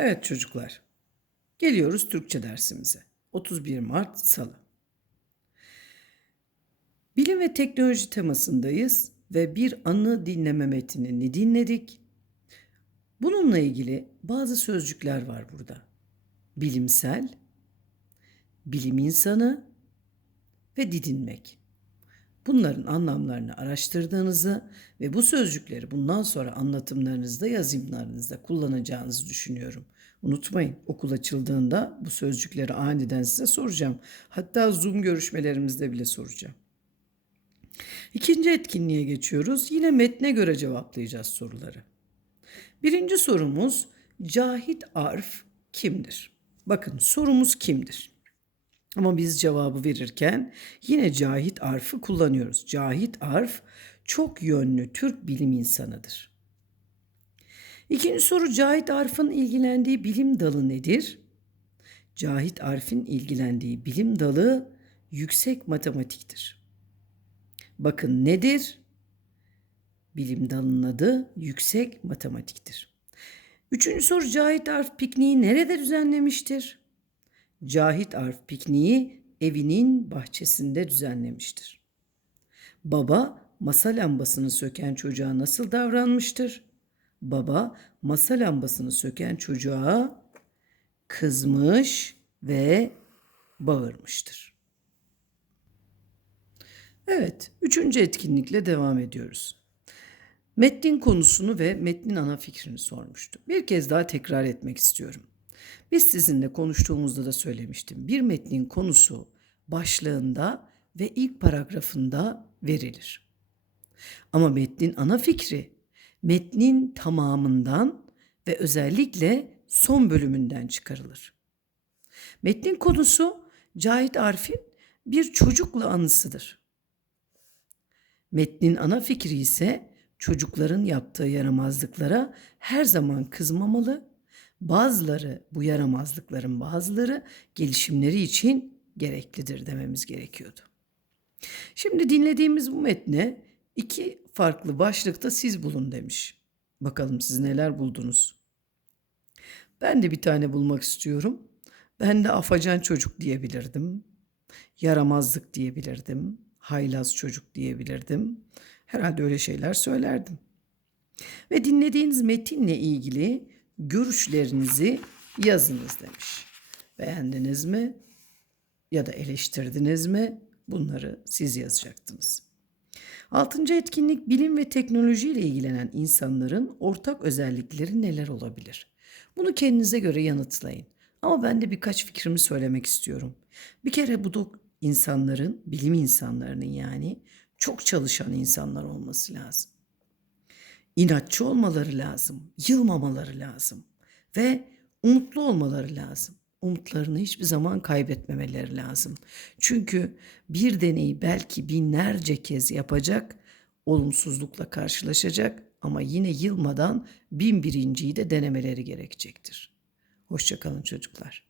Evet çocuklar. Geliyoruz Türkçe dersimize. 31 Mart Salı. Bilim ve teknoloji temasındayız ve bir anı dinleme metnini dinledik. Bununla ilgili bazı sözcükler var burada. Bilimsel, bilim insanı ve didinmek. Bunların anlamlarını araştırdığınızı ve bu sözcükleri bundan sonra anlatımlarınızda, yazımlarınızda kullanacağınızı düşünüyorum. Unutmayın okul açıldığında bu sözcükleri aniden size soracağım. Hatta Zoom görüşmelerimizde bile soracağım. İkinci etkinliğe geçiyoruz. Yine metne göre cevaplayacağız soruları. Birinci sorumuz Cahit Arf kimdir? Bakın sorumuz kimdir? Ama biz cevabı verirken yine Cahit Arf'ı kullanıyoruz. Cahit Arf çok yönlü Türk bilim insanıdır. İkinci soru Cahit Arf'ın ilgilendiği bilim dalı nedir? Cahit Arf'in ilgilendiği bilim dalı yüksek matematiktir. Bakın nedir? Bilim dalının adı yüksek matematiktir. Üçüncü soru Cahit Arf pikniği nerede düzenlemiştir? Cahit Arf pikniği evinin bahçesinde düzenlemiştir. Baba masa lambasını söken çocuğa nasıl davranmıştır? Baba masa lambasını söken çocuğa kızmış ve bağırmıştır. Evet, üçüncü etkinlikle devam ediyoruz. Metnin konusunu ve metnin ana fikrini sormuştu. Bir kez daha tekrar etmek istiyorum. Biz sizinle konuştuğumuzda da söylemiştim. Bir metnin konusu başlığında ve ilk paragrafında verilir. Ama metnin ana fikri metnin tamamından ve özellikle son bölümünden çıkarılır. Metnin konusu Cahit Arif'in bir çocukla anısıdır. Metnin ana fikri ise çocukların yaptığı yaramazlıklara her zaman kızmamalı, bazıları bu yaramazlıkların bazıları gelişimleri için gereklidir dememiz gerekiyordu. Şimdi dinlediğimiz bu metne iki farklı başlıkta siz bulun demiş. Bakalım siz neler buldunuz? Ben de bir tane bulmak istiyorum. Ben de afacan çocuk diyebilirdim. Yaramazlık diyebilirdim. Haylaz çocuk diyebilirdim. Herhalde öyle şeyler söylerdim. Ve dinlediğiniz metinle ilgili görüşlerinizi yazınız demiş. Beğendiniz mi? Ya da eleştirdiniz mi? Bunları siz yazacaktınız. Altıncı etkinlik bilim ve teknoloji ile ilgilenen insanların ortak özellikleri neler olabilir? Bunu kendinize göre yanıtlayın. Ama ben de birkaç fikrimi söylemek istiyorum. Bir kere bu insanların, bilim insanlarının yani çok çalışan insanlar olması lazım. İnatçı olmaları lazım, yılmamaları lazım ve umutlu olmaları lazım. Umutlarını hiçbir zaman kaybetmemeleri lazım. Çünkü bir deneyi belki binlerce kez yapacak, olumsuzlukla karşılaşacak ama yine yılmadan bin birinciyi de denemeleri gerekecektir. Hoşçakalın çocuklar.